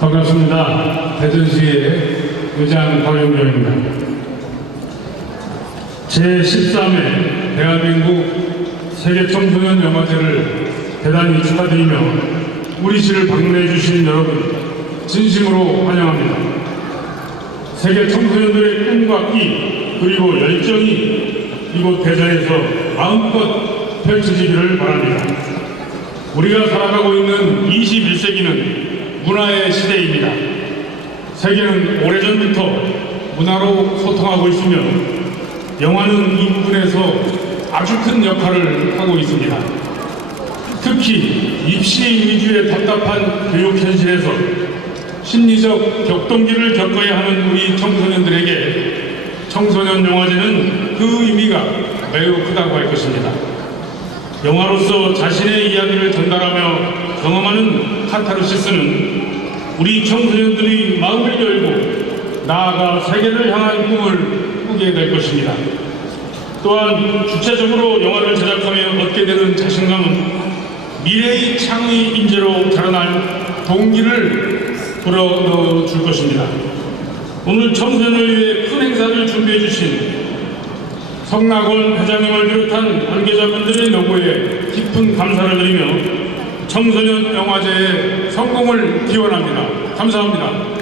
반갑습니다. 대전시의 의장 박영경입니다. 제13회 대한민국 세계 청소년 영화제를 대단히 축하드리며 우리 시를 방문해 주신 여러분 진심으로 환영합니다. 세계 청소년들의 꿈과 끼 그리고 열정이 이곳 대전에서 마음껏 펼쳐지기를 바랍니다. 우리가 살아가고 있는 21세기는 문화의 시대입니다. 세계는 오래전부터 문화로 소통하고 있으며 영화는 이 부분에서 아주 큰 역할을 하고 있습니다. 특히 입시 위주의 답답한 교육 현실에서 심리적 격동기를 겪어야 하는 우리 청소년들에게 청소년 영화제는 그 의미가 매우 크다고 할 것입니다. 영화로서 자신의 이야기를 전달하며 경험하는 카타르시스는 우리 청소년들이 마음을 열고 나아가 세계를 향한 꿈을 꾸게 될 것입니다. 또한 주체적으로 영화를 제작하며 얻게 되는 자신감은 미래의 창의 인재로 자라날 동기를 불어넣어 줄 것입니다. 오늘 청소년을 위해 큰 행사를 준비해 주신 성낙원 회장님을 비롯한 관계자분들의 노고에 깊은 감사를 드리며 청소년 영화제의 성공을 기원합니다. 감사합니다.